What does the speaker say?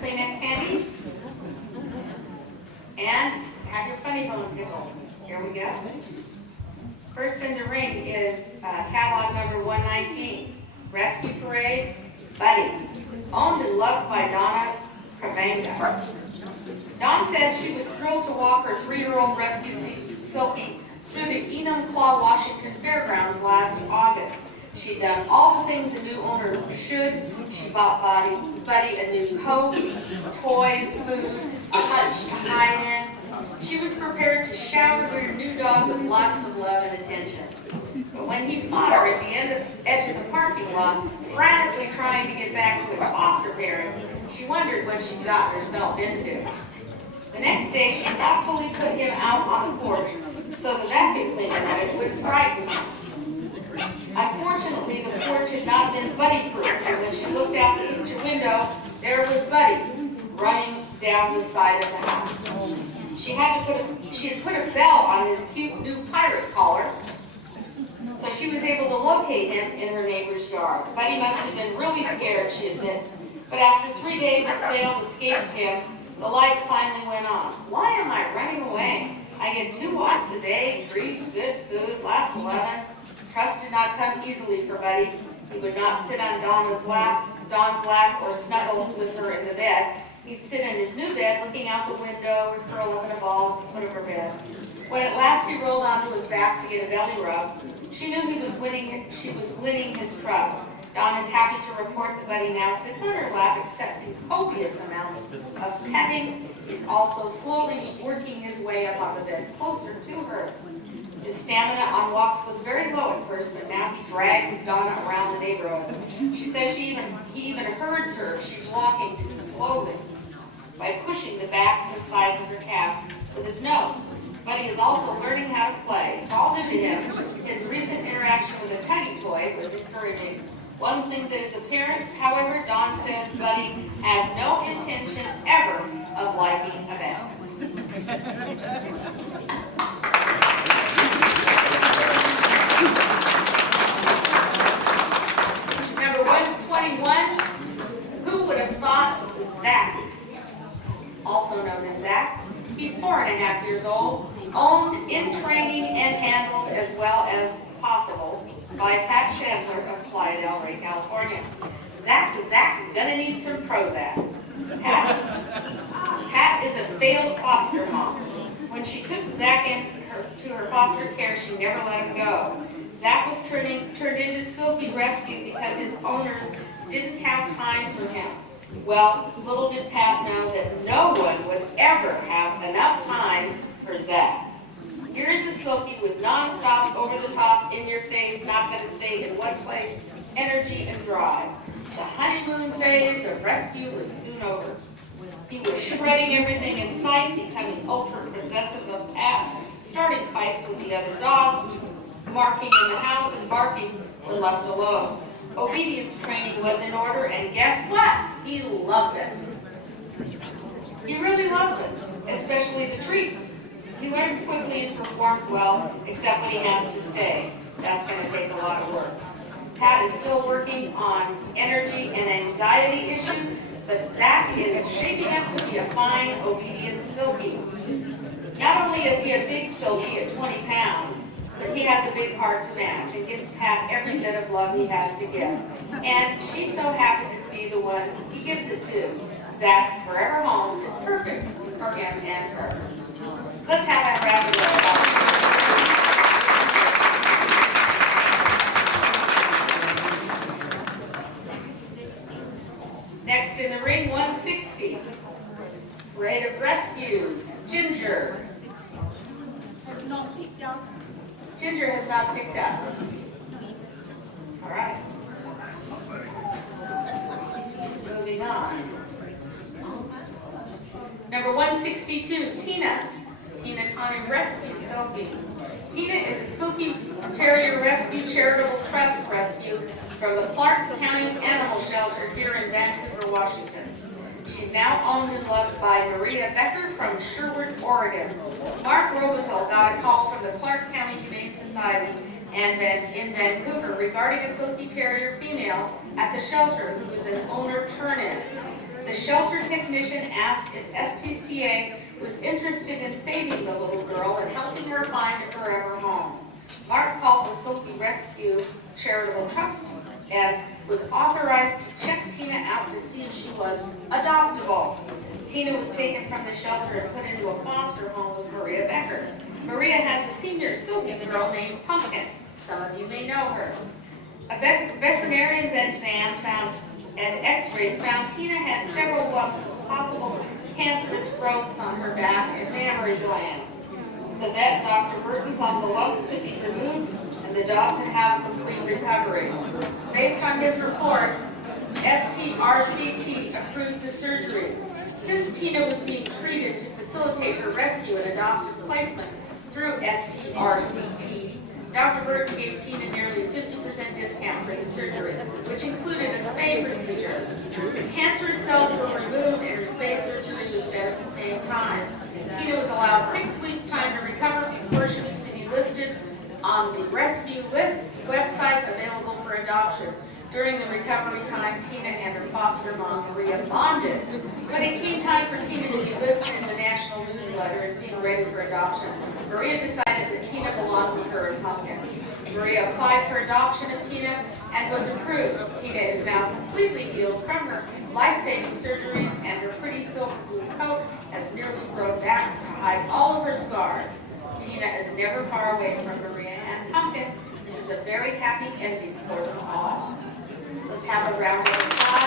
Kleenex handy. And have your funny bone tickle. Here we go. First in the ring is catalog number 119, Rescue Parade, Buddy, owned and loved by Donna Kavanga. Dawn said she was thrilled to walk her 3-year-old rescue Silky through the Enumclaw, Washington Fairgrounds last August. She'd done all the things a new owner should. She bought Buddy a new coat, toys, food, a hutch to hide in. She was prepared to shower her new dog with lots of love and attention. But when he fought her at the edge of the parking lot, frantically trying to get back to his foster parents, she wondered what she'd gotten herself into. The next day, she thoughtfully put him out on the porch so the vacuum cleaner noise would frighten him. Unfortunately, the porch had not been Buddy-proof, and when she looked out the picture window, there was Buddy running down the side of the house. She had put a bell on his cute new pirate collar, so she was able to locate him in her neighbor's yard. Buddy must have been really scared, she admits, but after 3 days of failed escape attempts, the light finally went on. Why am I running away? I get 2 walks a day, treats, good food, lots of loving. Trust did not come easily for Buddy. He would not sit on Dawn's lap, or snuggle with her in the bed. He'd sit in his new bed, looking out the window, or curl up in a ball at the foot of her bed. When at last he rolled onto his back to get a belly rub, she knew she was winning his trust. Dawn is happy to report that Buddy now sits on her lap, accepting copious amounts of petting. He's also slowly working his way up on the bed, closer to her. His stamina on walks was very low at first, but now he drags Donna around the neighborhood. She says he even herds her if she's walking too slowly by pushing the backs and sides of her calves with his nose. Buddy is also learning how to play. It's all new to him. His recent interaction with a tuggy toy was encouraging. One thing that is apparent, however, Dawn says Buddy has no intention ever of liking a bath. Number 121, who would have thought Zach, also known as Zach. He's 4.5 years old, owned, in training, and handled as well as possible by Pat Chandler of Playa del Rey, California. Zach, gonna need some Prozac. Pat is a failed foster mom. When she took Zach to her foster care, she never let him go. Zach was turned into Silky Rescue because his owners didn't have time for him. Well, little did Pat know that no one would ever have enough time for Zach. Here's a Silky with non-stop, over-the-top, in-your-face, not going to stay in one place, energy and drive. The honeymoon phase of rescue was soon over. He was shredding everything in sight, becoming ultra-possessive of Pat, starting fights with the other dogs, marking in the house and barking when left alone. Obedience training was in order, and guess what? He loves it. He really loves it, especially the treats. He learns quickly and performs well, except when he has to stay. That's going to take a lot of work. Pat is still working on energy and anxiety issues, but Zach is shaping up to be a fine, obedient Silky. Not only is he a big Silky at 20 pounds, but he has a big heart to match and gives Pat every bit of love he has to give. And she's so happy to be the one he gives it to. Zach's forever home is perfect for him and her. Let's have a round of applause. Next in the ring, 160. Parade of Rescues, Ginger. Has not picked up. Ginger has not picked up. All right. Moving on. Number 162, Tina. Tina Tawny Rescue Silky. Tina is a Silky Terrier Rescue Charitable Trust rescue from the Clark County Animal Shelter here in Vancouver, Washington. She's now owned and loved by Maria Becker from Sherwood, Oregon. Mark Robitel got a call from the Clark County Humane Society in Vancouver regarding a Silky Terrier female at the shelter who was an owner turn-in. The shelter technician asked if STCA was interested in saving the little girl and helping her find a forever home. Mark called the Silky Rescue Charitable Trust and was authorized to check Tina out to see if she was adoptable. Tina was taken from the shelter and put into a foster home with Maria Becker. Maria has a senior Silky girl named Pumpkin. Some of you may know her. A veterinarian's exam and x-rays found Tina had several lumps of possible cancerous growths on her back and mammary glands. The vet, Dr. Burton, thought the lumps could be removed and the dog could have complete recovery. Based on his report, STRCT approved the surgery. Since Tina was being treated to facilitate her rescue and adoptive placement through STRCT, Dr. Burton gave Tina nearly a 50% discount for the surgery, which included a spay procedure. Cancer cells were removed and her spay surgery was done at the same time. Tina was allowed 6 weeks' time to recover before she was to be listed on the rescue list website available for adoption. During the recovery time, Tina and her foster mom, Maria, bonded. When it came time for Tina to be listed in the national newsletter as being ready for adoption, Maria decided that Tina belonged with her and Pumpkin. Maria applied for adoption of Tina and was approved. Tina is now completely healed from her life-saving surgeries, and her pretty silk blue coat has nearly grown back to hide all of her scars. Tina is never far away from Maria and Pumpkin. This is a very happy ending for them all. Let's have a round of applause.